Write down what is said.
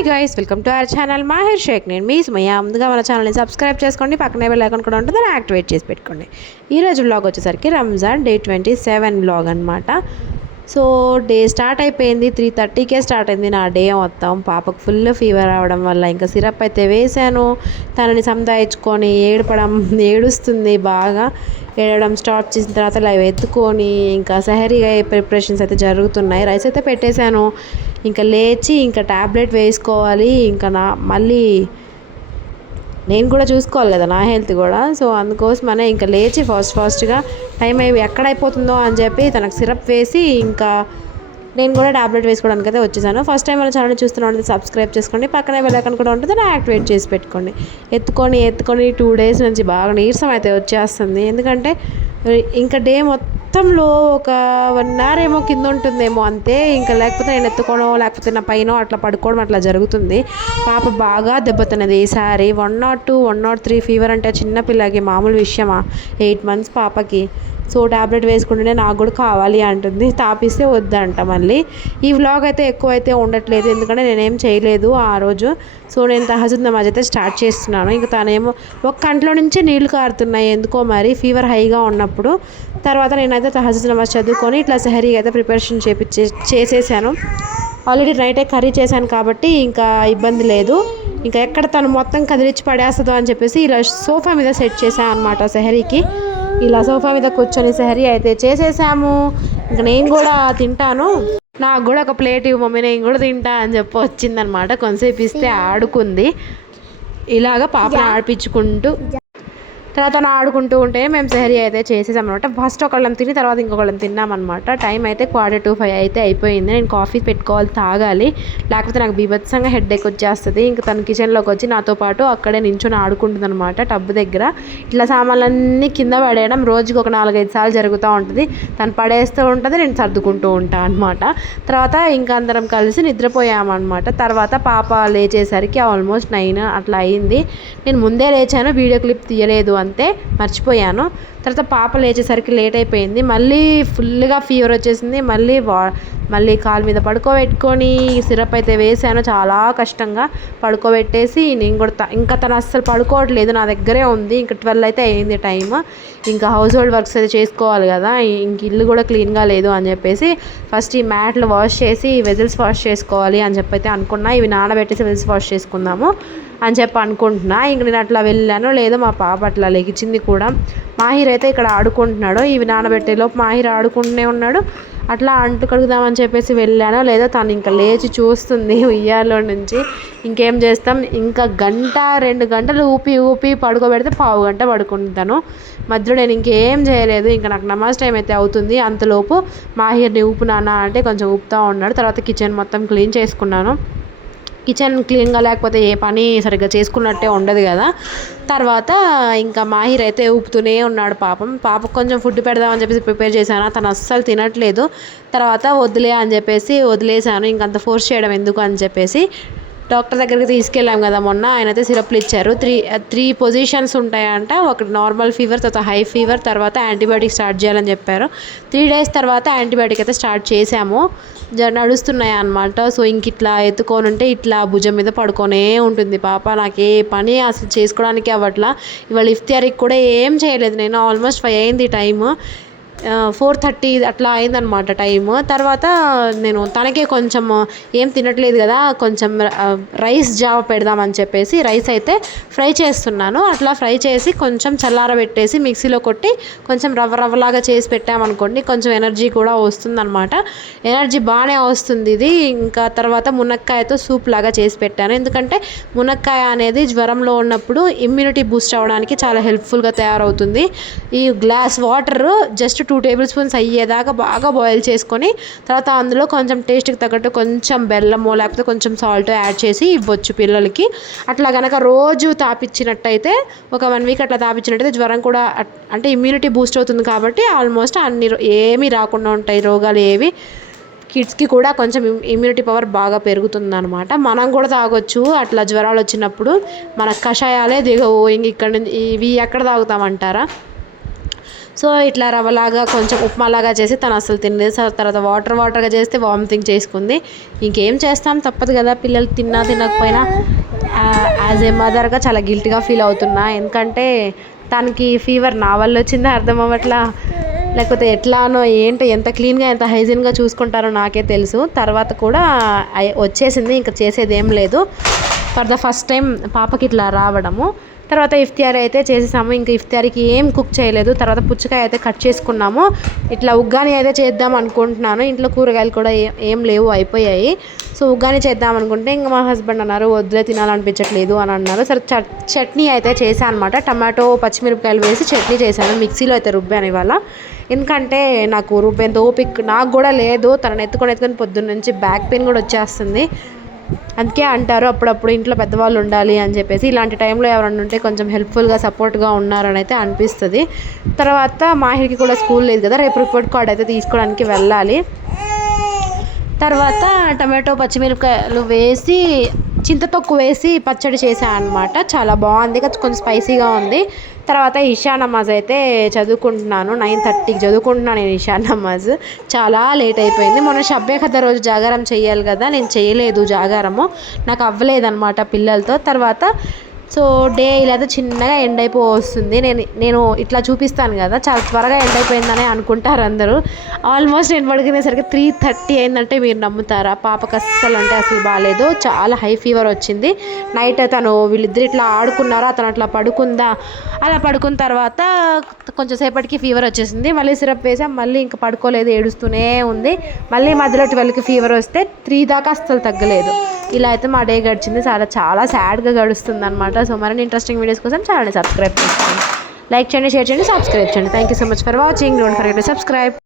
Hi guys, welcome to our channel Mahir Shaikh. నేను మీ Sumayya. ముందుగా మన ఛానల్ని సబ్స్క్రైబ్ చేసుకోండి, పక్కనే బెల్ ఐకాన్ కూడా ఉంటుంది, దాన్ని యాక్టివేట్ చేసి పెట్టుకోండి. ఈరోజు వ్లాగ్ వచ్చేసరికి రంజాన్ డే 27 వ్లాగ్ అనమాట. సో డే స్టార్ట్ అయిపోయింది, 3:30కే స్టార్ట్ అయింది నా డే మొత్తం. పాపకు ఫుల్ ఫీవర్ రావడం వల్ల ఇంకా సిరప్ అయితే వేసాను. తనని సంతాయించుకొని ఏడుస్తుంది బాగా. ఏడవడం స్టాప్ చేసిన తర్వాత లైవ్ ఎత్తుకొని ఇంకా సెహరీగా ప్రిపరేషన్స్ అయితే జరుగుతున్నాయి. రైస్ అయితే పెట్టేశాను. ఇంకా లేచి ఇంకా ట్యాబ్లెట్ వేసుకోవాలి. ఇంకా మళ్ళీ నేను కూడా చూసుకోవాలి కదా నా హెల్త్ కూడా. సో అందుకోసమనే ఇంకా లేచి ఫాస్ట్గా టైం ఎక్కడ అయిపోతుందో అని చెప్పి తనకు సిరప్ వేసి ఇంకా నేను కూడా ట్యాబ్లెట్ వేసుకోవడానికి అయితే వచ్చేసాను. ఫస్ట్ టైం మన ఛానల్ చూస్తున్నాను, సబ్స్క్రైబ్ చేసుకోండి, పక్కనే బెల్ ఐకాన్ కూడా ఉంటుంది, దాన్ని యాక్టివేట్ చేసి పెట్టుకోండి. ఎత్తుకొని 2 days నుంచి బాగా నీరసం అయితే వచ్చేస్తుంది. ఎందుకంటే ఇంకా డే మొత్తంలో ఒక 1 hour ఏమో కింద ఉంటుందేమో అంతే. ఇంకా లేకపోతే నేను ఎత్తుకోవడం, లేకపోతే నా పైన అట్లా పడుకోవడం అట్లా జరుగుతుంది. పాప బాగా దెబ్బతిన్నది ఈసారి. 102, 103 ఫీవర్ అంటే చిన్నపిల్లకి మామూలు విషయమా? 8 months పాపకి. సో ట్యాబ్లెట్ వేసుకుంటేనే నాకు కూడా కావాలి అంటుంది. తాపిస్తే వద్దంట మళ్ళీ. ఈ వ్లాగ్ అయితే ఎక్కువ అయితే ఉండట్లేదు, ఎందుకంటే నేనేం చేయలేదు ఆ రోజు. సో నేను తహజుద్ నమాజ్ అయితే స్టార్ట్ చేస్తున్నాను. ఇంకా తనేమో ఒక కంట్లో నుంచి నీళ్లు కారుతున్నాయి ఎందుకో మరి, ఫీవర్ హైగా ఉన్నప్పుడు. తర్వాత నేనైతే తహజుద్ నమాజ్ చదువుకొని ఇట్లా సెహరీ అయితే ప్రిపరేషన్ చేసేసాను. ఆల్రెడీ నైటే కర్రీ చేశాను కాబట్టి ఇంకా ఇబ్బంది లేదు. ఇంకా ఎక్కడ తను మొత్తం కదిలిచ్చి పడేస్తుందో అని చెప్పేసి ఇలా సోఫా మీద సెట్ చేశాను అనమాట సెహరీకి. ఇలా సోఫా మీద కూర్చొని సెహరీ అయితే చేసేసాము. ఇంకా నేను కూడా తింటాను, నాకు కూడా ఒక ప్లేట్ ఇవ్వు మమ్మీ, నేను కూడా తింటా అని చెప్పి వచ్చిందనమాట. కొంతసేపు ఇస్తే ఆడుకుంది. ఇలాగ పాపను ఆడిపించుకుంటూ తర్వాత ఆడుకుంటూ ఉంటే మేము సెహరీ అయితే చేసేసామన్నమాట. ఫస్ట్ ఒకళ్ళం తిని తర్వాత ఇంకొకళ్ళం తిన్నామన్నమాట. టైం అయితే 4:45 అయితే అయిపోయింది. నేను కాఫీ పెట్టుకోవాలి, తాగాలి, లేకపోతే నాకు బీభత్సంగా హెడ్ఏక్ వచ్చేస్తుంది. ఇంకా తను కిచెన్లోకి వచ్చి నాతో పాటు అక్కడే నించొని ఆడుకుంటుంది అనమాట టబ్బు దగ్గర. ఇట్లా సామాన్లన్నీ కింద పడేయడం రోజుకి ఒక 4-5 సార్లు జరుగుతూ ఉంటుంది. తను పడేస్తూ ఉంటుంది, నేను సర్దుకుంటూ ఉంటాను అనమాట. తర్వాత ఇంకా అందరం కలిసి నిద్రపోయామన్నమాట. తర్వాత పాప లేచేసరికి ఆల్మోస్ట్ 9 అట్లా అయింది. నేను ముందే లేచాను, వీడియో క్లిప్ తీయలేదు అంతే, మర్చిపోయాను. తర్వాత పాప లేచేసరికి లేట్ అయిపోయింది. మళ్ళీ ఫుల్గా ఫీవర్ వచ్చేసింది. మళ్ళీ కాలు మీద పడుకోబెట్టుకొని సిరప్ అయితే వేసాను. చాలా కష్టంగా పడుకోబెట్టేసి నేను కూడా ఇంకా తను అస్సలు పడుకోవట్లేదు, నా దగ్గరే ఉంది. ఇంకా 12 అయితే అయింది టైం. ఇంకా హౌస్ హోల్డ్ వర్క్స్ అయితే చేసుకోవాలి కదా, ఇంక ఇల్లు కూడా క్లీన్గా లేదు అని చెప్పేసి ఫస్ట్ ఈ మ్యాట్లు వాష్ చేసి వెజిల్స్ వాష్ చేసుకోవాలి అని చెప్పి అయితే అనుకున్నా. ఇవి నానబెట్టేసి వెజిల్స్ వాష్ చేసుకుందాము అని చెప్పి అనుకుంటున్నా. ఇంక నేను అట్లా వెళ్ళాను, లేదో మా పాప అట్లా లెగిచింది కూడా. మాహిర్ అయితే ఇక్కడ ఆడుకుంటున్నాడు. ఇవి నానబెట్టేలోపు మాహిర్ ఆడుకుంటూనే ఉన్నాడు. అట్లా అంటు కడుగుదామని చెప్పేసి వెళ్ళాను, లేదా తను ఇంకా లేచి చూస్తుంది ఉయ్యాలో నుంచి. ఇంకేం చేస్తాం, ఇంకా 1-2 గంటలు ఊపి పడుకోబెడితే 1/2 గంట పడుకుంటాను. మధ్యలో నేను ఇంకేం చేయలేదు. ఇంకా నాకు నమాజ్ టైం అయితే అవుతుంది. అంతలోపు మాహిర్ని ఊపు నాన్న అంటే కొంచెం ఊపుతూ ఉన్నాడు. తర్వాత కిచెన్ మొత్తం క్లీన్ చేసుకున్నాను. కిచెన్ క్లీన్గా లేకపోతే ఏ పని సరిగ్గా చేసుకున్నట్టే ఉండదు కదా. తర్వాత ఇంకా మాహిర్ అయితే ఊపుతూనే ఉన్నాడు. పాపకు కొంచెం ఫుడ్ పెడదామని చెప్పేసి ప్రిపేర్ చేశాను, తను అస్సలు తినట్లేదు. తర్వాత వదిలే అని చెప్పేసి వదిలేశాను. ఇంకంత ఫోర్స్ చేయడం ఎందుకు అని చెప్పేసి డాక్టర్ దగ్గరికి తీసుకెళ్ళాం కదా మొన్న. ఆయన అయితే సిరప్లు ఇచ్చారు. 3 పొజిషన్స్ ఉంటాయంట. ఒకటి నార్మల్ ఫీవర్, తర్వాత హై ఫీవర్, తర్వాత యాంటీబయాటిక్ స్టార్ట్ చేయాలని చెప్పారు. 3 days తర్వాత యాంటీబయాటిక్ అయితే స్టార్ట్ చేసాము. నడుస్తున్నాయి అన్నమాట. సో ఇంక ఇట్లా ఎత్తుకొని ఉంటే ఇట్లా భుజం మీద పడుకొనే ఉంటుంది పాప. నాకు ఏ పని అసలు చేసుకోవడానికి అవ్వట్లా. ఇవాళ ఇఫ్తియారికి కూడా ఏం చేయలేదు నేను. ఆల్మోస్ట్ 5 అయింది టైము. 4:30 అట్లా అయిందనమాట టైము. తర్వాత నేను తనకే కొంచెం ఏం తినట్లేదు కదా, కొంచెం రైస్ జావ పెడదామని చెప్పేసి రైస్ అయితే ఫ్రై చేస్తున్నాను. అట్లా ఫ్రై చేసి కొంచెం చల్లారబెట్టేసి మిక్సీలో కొట్టి కొంచెం రవ్వలాగా చేసి పెట్టామనుకోండి, కొంచెం ఎనర్జీ కూడా వస్తుందన్నమాట. ఎనర్జీ బాగానే వస్తుంది ఇది. ఇంకా తర్వాత మునక్కాయతో సూప్ లాగా చేసి పెట్టాను. ఎందుకంటే మునక్కాయ అనేది జ్వరంలో ఉన్నప్పుడు ఇమ్యూనిటీ బూస్ట్ అవ్వడానికి చాలా హెల్ప్ఫుల్గా తయారవుతుంది. ఈ గ్లాస్ వాటర్ జస్ట్ 2 tablespoons అయ్యేదాకా బాగా బాయిల్ చేసుకొని తర్వాత అందులో కొంచెం టేస్ట్కి తగ్గట్టు కొంచెం బెల్లమో లేకపోతే కొంచెం సాల్ట్ యాడ్ చేసి ఇవ్వచ్చు పిల్లలకి. అట్లా కనుక రోజు తాపించినట్టయితే ఒక 1 week అట్లా తాపించినట్టయితే జ్వరం కూడా అంటే ఇమ్యూనిటీ బూస్ట్ అవుతుంది కాబట్టి ఆల్మోస్ట్ ఏమీ రాకుండా ఉంటాయి రోగాలు ఏవి. కిడ్స్కి కూడా కొంచెం ఇమ్యూనిటీ పవర్ బాగా పెరుగుతుంది అనమాట. మనం కూడా తాగొచ్చు అట్లా జ్వరాలు వచ్చినప్పుడు. మన కషాయాలే దిగవు. ఇంక ఇక్కడ నుంచి ఇవి ఎక్కడ తాగుతామంటారా? సో ఇట్లా రవ్వలాగా కొంచెం ఉప్మాలాగా చేసి తను అసలు తినలేదు. తర్వాత వాటర్గా చేస్తే వామిటింగ్ చేసుకుంది. ఇంకేం చేస్తాం, తప్పదు కదా, పిల్లలు తినకపోయినా. యాజ్ ఏ మదర్గా చాలా గిల్ట్గా ఫీల్ అవుతున్నా, ఎందుకంటే తనకి ఫీవర్ నా వల్ల వచ్చిందో అర్థం అవ్వట్లా, లేకపోతే ఎట్లానో ఏంటో, ఎంత క్లీన్గా ఎంత హైజీన్గా చూసుకుంటారో నాకే తెలుసు. తర్వాత కూడా వచ్చేసింది, ఇంకా చేసేది ఏం లేదు. ఫర్ ద ఫస్ట్ టైం పాపకి ఇట్లా రావడము. తర్వాత ఇఫ్తియార్ అయితే చేసేసాము. ఇంకా ఇఫ్తియార్కి ఏం కుక్ చేయలేదు. తర్వాత పుచ్చకాయ అయితే కట్ చేసుకున్నాము. ఇట్లా ఉగ్గాని అయితే చేద్దాం అనుకుంటున్నాను. ఇంట్లో కూరగాయలు కూడా ఏం లేవు, అయిపోయాయి. సో ఉగ్గాని చేద్దాం అనుకుంటే ఇంకా మా హస్బెండ్ అన్నారు వద్దులే, తినాలనిపించట్లేదు అని అన్నారు. సరే చట్నీ అయితే చేశాను అనమాట. టమాటో పచ్చిమిరపకాయలు వేసి చట్నీ చేశాను. మిక్సీలో అయితే రుబ్బాను ఇవాళ, ఎందుకంటే నాకు రుబ్బేంత ఓపిక నాకు కూడా లేదు. తనని ఎత్తుకొని పొద్దున్న నుంచి బ్యాక్ పెయిన్ కూడా వచ్చేస్తుంది. అందుకే అంటారు అప్పుడప్పుడు ఇంట్లో పెద్దవాళ్ళు ఉండాలి అని చెప్పేసి. ఇలాంటి టైంలో ఎవరైనా ఉంటే కొంచెం హెల్ప్ఫుల్గా సపోర్ట్గా ఉన్నారని అయితే అనిపిస్తుంది. తర్వాత మాహిర్కి కూడా స్కూల్ లేదు కదా, రేపు రిపోర్ట్ కార్డ్ అయితే తీసుకోవడానికి వెళ్ళాలి. తర్వాత టమాటో పచ్చిమిరపకాయలు వేసి చింతతొక్కు వేసి పచ్చడి చేశాను అనమాట. చాలా బాగుంది, కొంచెం స్పైసీగా ఉంది. తర్వాత ఇషా నమాజ్ అయితే చదువుకుంటున్నాను. 9:30కి చదువుకుంటున్నాను నేను ఇషా నమాజ్. చాలా లేట్ అయిపోయింది. మొన్న షబ్బే ఖదర్ రోజు జాగారం చేయాలి కదా, నేను చేయలేదు జాగారము, నాకు అవ్వలేదన్నమాట పిల్లలతో. తర్వాత సో డే ఇలా చిన్నగా ఎండ్ వస్తుంది. నేను ఇట్లా చూపిస్తాను కదా, చాలా త్వరగా ఎండ్ అయిపోయిందని అనుకుంటారు అందరూ. ఆల్మోస్ట్ నేను పడుకునేసరికి 3:30 అయిందంటే మీరు నమ్ముతారా? పాపకు అసలు బాగాలేదు, చాలా హై ఫీవర్ వచ్చింది. నైట్ వీళ్ళిద్దరు ఇట్లా ఆడుకున్నారా, అట్లా పడుకుందా. అలా పడుకున్న తర్వాత కొంచెం సేపటికి ఫీవర్ వచ్చేసింది. మళ్ళీ సిరప్ వేసాం, మళ్ళీ ఇంకా పడుకోలేదు, ఏడుస్తూనే ఉంది. మళ్ళీ మధ్యలో 12కి ఫీవర్ వస్తే 3 దాకా అస్సలు తగ్గలేదు. ఇలా అయితే మా డే గడిచింది. చాలా సాడ్గా గడుస్తుంది అనమాట. సో మరిన్ని ఇంట్రెస్టింగ్ వీడియోస్ కోసం ఛానల్ని సబ్స్క్రైబ్ చేసుకోండి, లైక్ చేయండి, షేర్ చేయండి, సబ్స్క్రైబ్ చేయండి. Thank you so much for watching. Don't forget to subscribe.